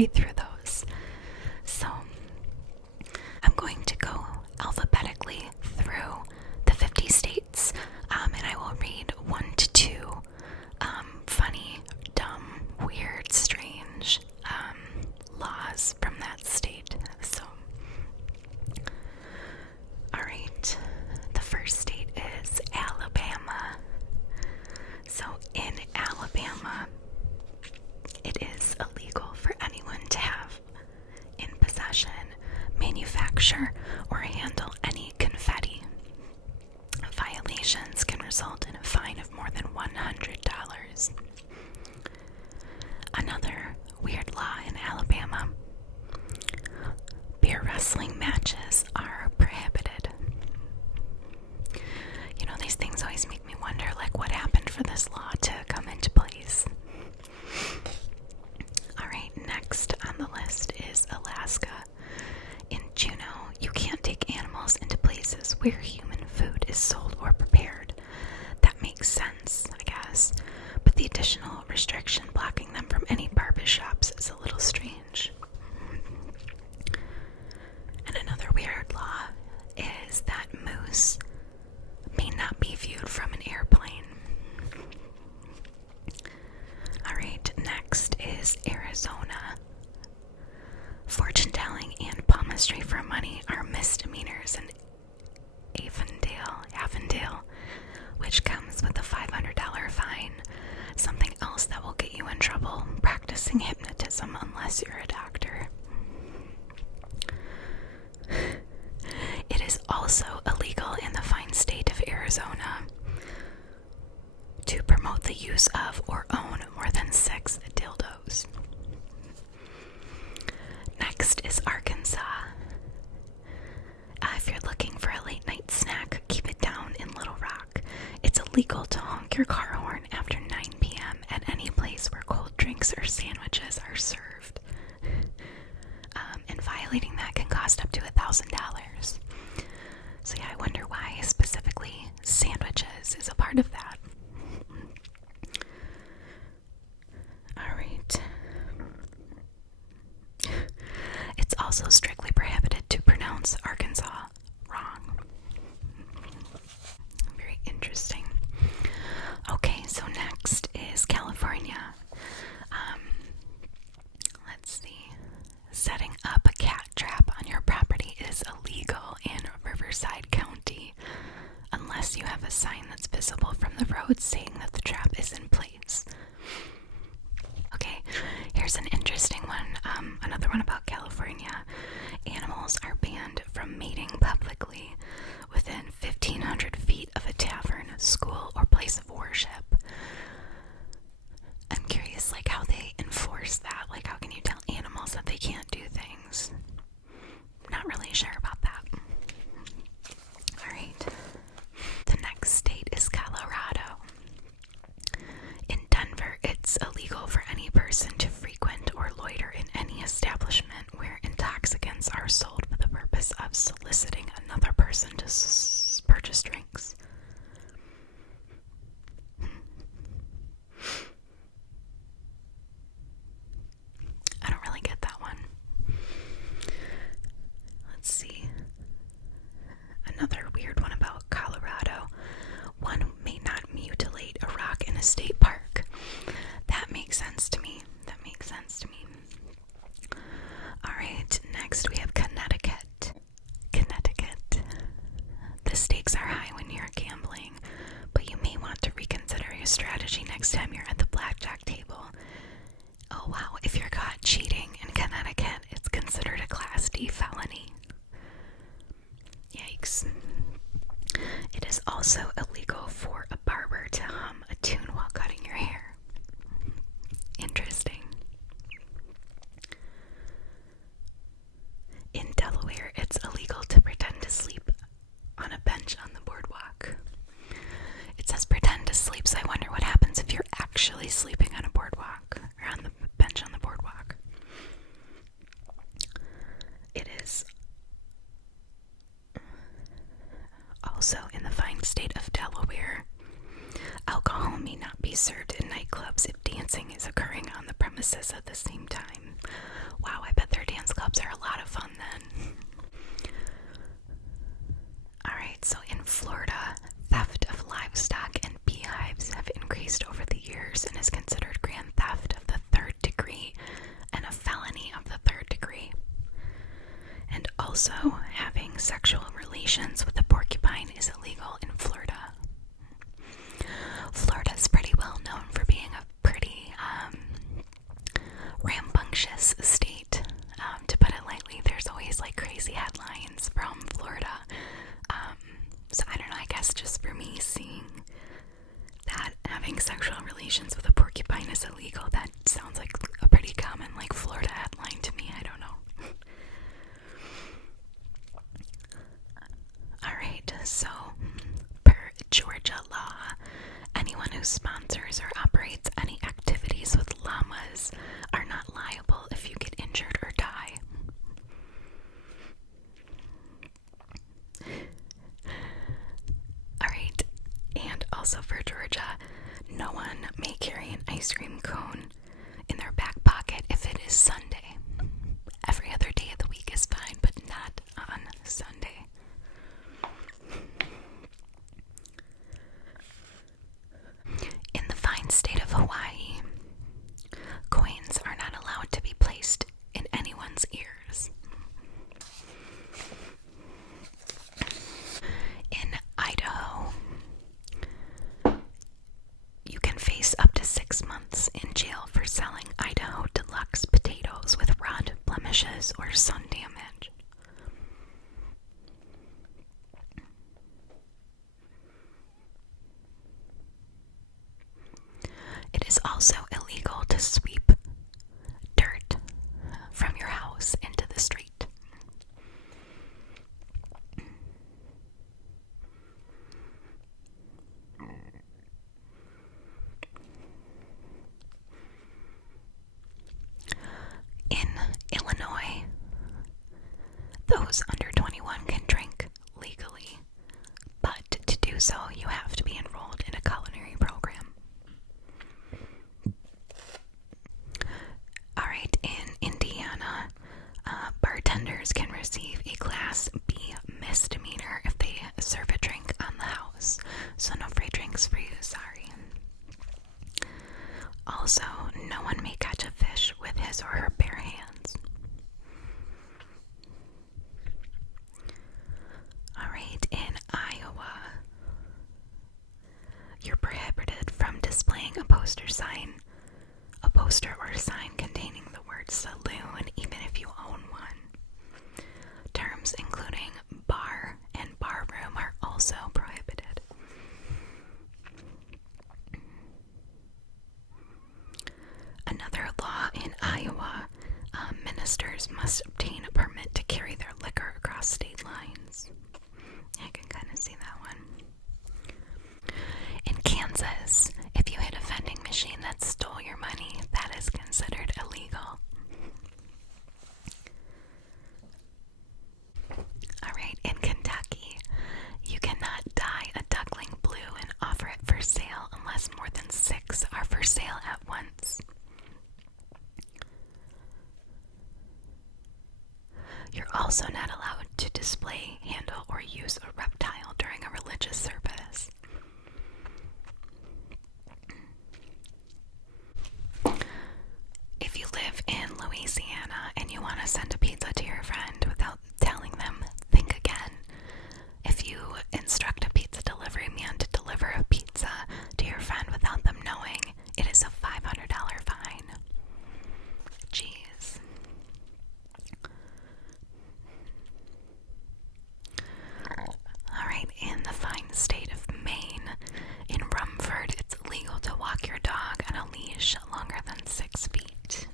read through those. So I'm going to go alphabetically through the 50 states, and I will read 1 to 2 funny, dumb, weird, strange laws from that state. So, alright, the first state is Alabama. So in Alabama, it is illegal for anyone to have in possession, manufacture, or handle any confetti. Violations can result in a fine of more than $100. Another weird law in Alabama: beer wrestling matches are prohibited. You know, these things always make me wonder, like, what happened for this law to come into place? Alright, next on the list is Alaska. In Juneau, you can't take animals into places where human food is sold or prepared. That makes sense, I guess, but the additional restriction blocking them from any barber shops is a little strange. And another weird law is that moose may not be viewed from an airplane. Alright, next is Arizona. Fortune telling and palmistry for money are misdemeanors in Avondale, which comes with a $500 fine. Something else that will get you in trouble: practicing hypnotism unless you're a doctor. It is also illegal in the fine state of Arizona to promote the use of or own more than 6 dildos. Next is Arkansas. If you're looking for a late night snack, keep it down in Little Rock. It's illegal to honk your car horn after 9 p.m. at any place where cold drinks or sandwiches are served. And violating that can cost up to $1,000. So yeah, I wonder why specifically sandwiches is a part of that. Alright. It's also strictly prohibited to pronounce Arkansas wrong. Very interesting. Okay, so next is California. Let's see. Setting up a cat trap on your property is illegal in Riverside County unless you have a sign that's visible from the road saying that the trap is in place. Okay, here's an interesting one. Another one about California. Animals are banned from mating publicly within 1,500 feet of a tavern, school, or place of worship. I'm curious, like, how they enforce that. Like, how can you tell animals that they can't do things? Not really sure about that. Alright. The next state is Colorado. In Denver, it's illegal for any person to frequent or loiter in any establishment where intoxicants are sold for the purpose of soliciting another person to purchase drinks. I don't really get that one. Let's see. Another weird one about Colorado. One may not mutilate a rock in a state park. That makes sense to me. Alright, next we have Connecticut. The stakes are high when you're gambling, but you may want to reconsider your strategy next time you're at the blackjack table. Oh wow, if you're caught cheating in Connecticut, it's considered a Class D felony. Yikes. It is also illegal for a barber to hum a tune while cutting your hair. Interesting. In Delaware, it's illegal to pretend to sleep on a bench on the boardwalk. It says pretend to sleep, so I wonder what happens if you're actually sleeping on a boardwalk, or on the bench on the boardwalk. It is also in the fine state of Delaware. Alcohol may not be served in nightclubs if dancing is occurring on the premises at the same time. dance clubs are a lot of fun then. Alright, so in Florida, theft of livestock and beehives have increased over the years and is considered grand theft of the third degree and a felony of the third degree. And also, having sexual relations with a porcupine is illegal in Florida. Florida is pretty well known for being a pretty rambunctious state. To put it lightly, there's always like crazy headlines from Florida. So I don't know, I guess just for me seeing that having sexual relations with a porcupine is illegal, that sounds like a pretty common like Florida headline to me. I don't know. Alright, so per Georgia law, anyone who sponsors or operates any activities with llamas are not liable if you get injured or die. Alright, and also for Georgia, no one may carry an ice cream cone in their back pocket if it is Sunday. Every other day of the week is fine, but not on Sunday. In the fine state of Hawaii, coins are not allowed to be placed in anyone's ears. In Idaho, you can face up to 6 months in jail for selling Idaho deluxe potatoes with rot, blemishes, or sun damage. It is also illegal to sweep dirt from your house into the street. In Illinois, those under 21 can drink legally, but to do so, you have to be enrolled in a culinary program. Alright, in Indiana, bartenders can receive a Class B misdemeanor if they serve a drink on the house. So no free drinks for you, sorry. Also, no one may catch a fish with his or her bare hands. Alright, in Iowa, you're prohibited from displaying a poster or sign containing the word saloon, even if you own one. Terms including bar and bar room are also prohibited. Another law in Iowa, ministers must obtain a permit to carry their liquor across state lines. I can kind of see that one. In Kansas, if you hit a vending machine that stole your money, that is considered illegal. Alright, in Kentucky, you cannot dye a duckling blue and offer it for sale unless more than 6 are for sale at once. You're also not allowed to display, handle, or use a reptile during a religious service. If you live in Louisiana and you want to send a pizza to your friend without telling them, think again. If you instruct a pizza delivery man to deliver a pizza to your friend without them knowing, it is a $500 fine. Jeez. Alright, in the fine state of Maine, in Rumford, it's illegal to walk your dog on a leash longer than 6 feet.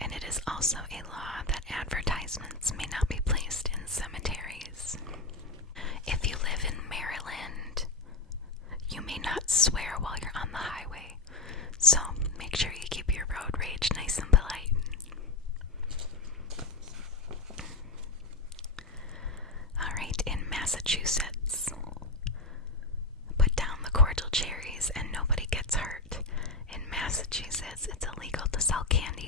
And it is also a law that advertisements may not be placed in cemeteries. If you live in Maryland, you may not swear while you're on the highway, so make sure you keep your road rage nice and polite. Alright, in Massachusetts, put down the cordial cherries and nobody gets hurt. In Massachusetts, it's illegal to sell candy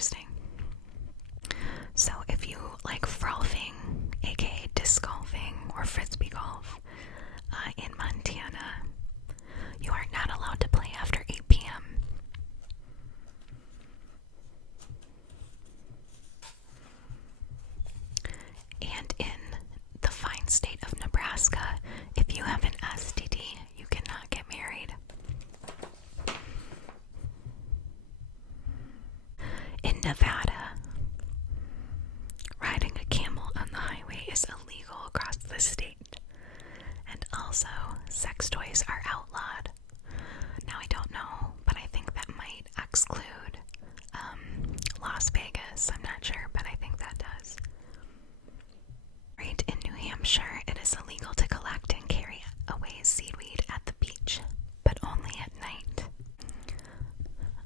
interesting. So if you like frolfing, aka disc golfing or frisbee golf, in Montana, you are not allowed to play after 8 p.m. And in the fine state of Nebraska, if you have an STD, you cannot get married. In Nevada, riding a camel on the highway is illegal across the state. And also, sex toys are outlawed. Now, I don't know, but I think that might exclude Las Vegas. I'm not sure, but I think that does. Right, in New Hampshire, it is illegal to collect and carry away seaweed at the beach, but only at night.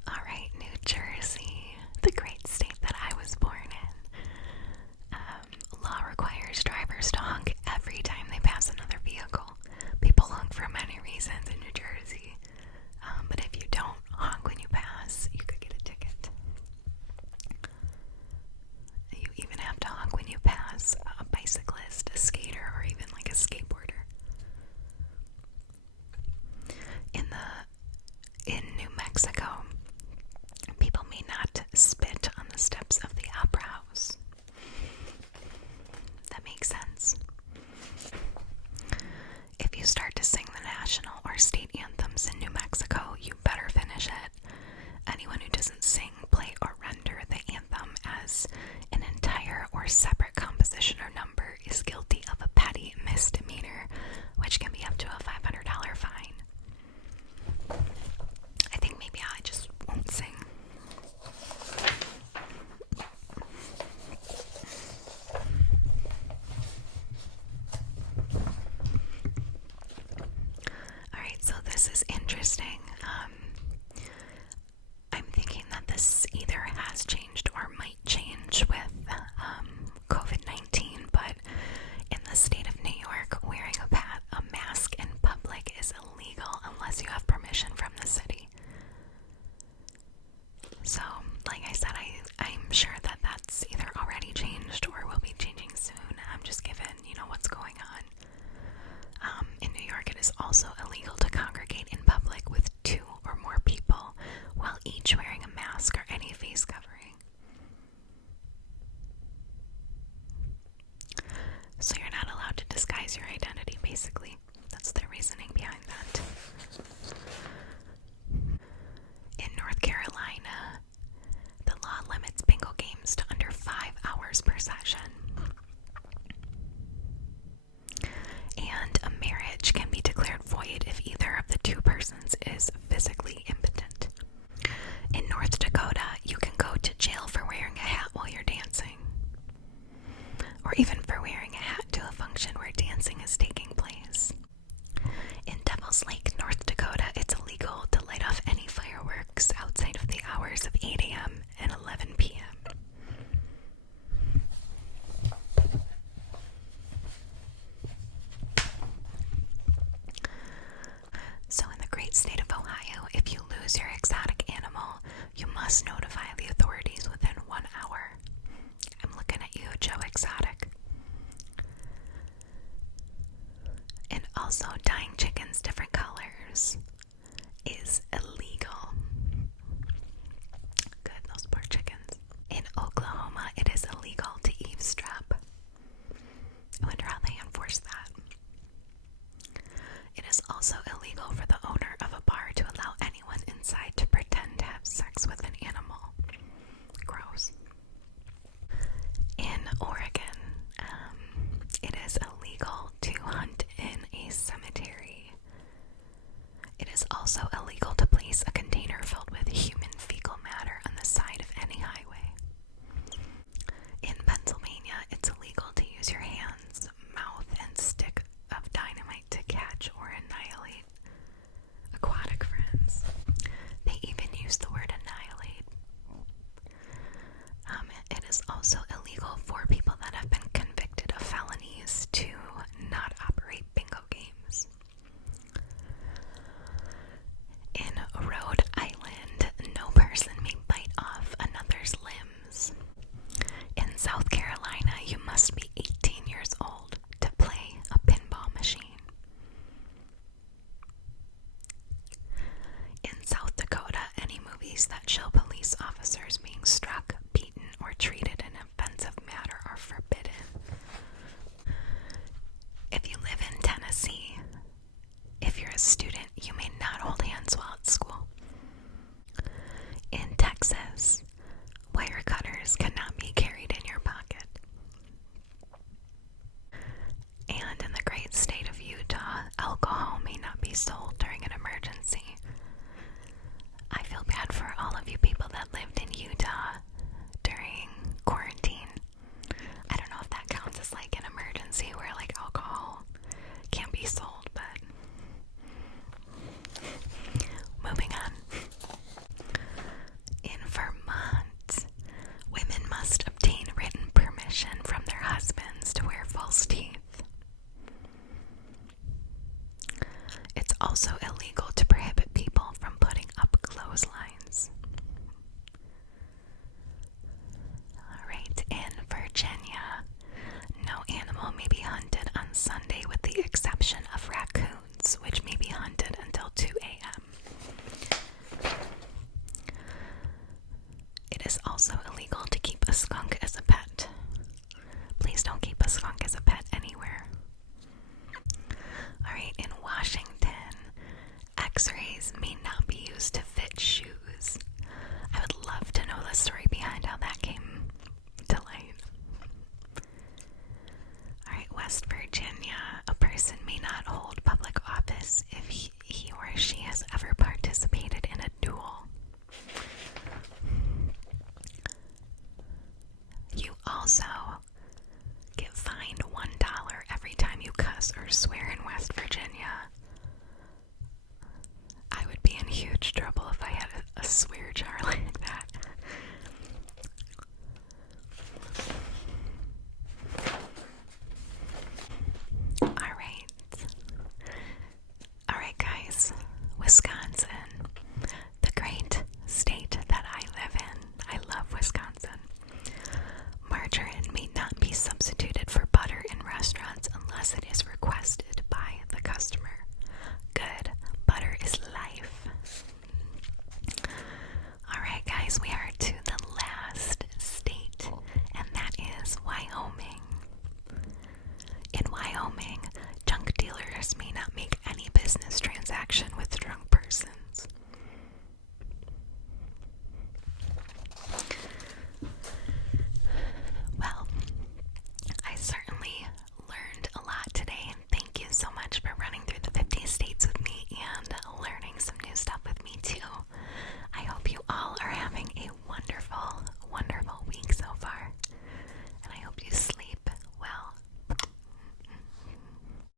Alright, New Jersey, the great state that I was born in. Law requires drivers to honk every time they pass another vehicle. People honk for many reasons in New Jersey, but if you don't honk when you pass, you could get a ticket. You even have to honk when you pass a bicyclist, a skater, or even like a skateboarder. In New Mexico, people may not spit on the steps of the Opera House. That makes sense. If you start to sing the national or state anthems in New Mexico, you better finish it. Anyone who doesn't sing, play, or render the anthem as an entire or separate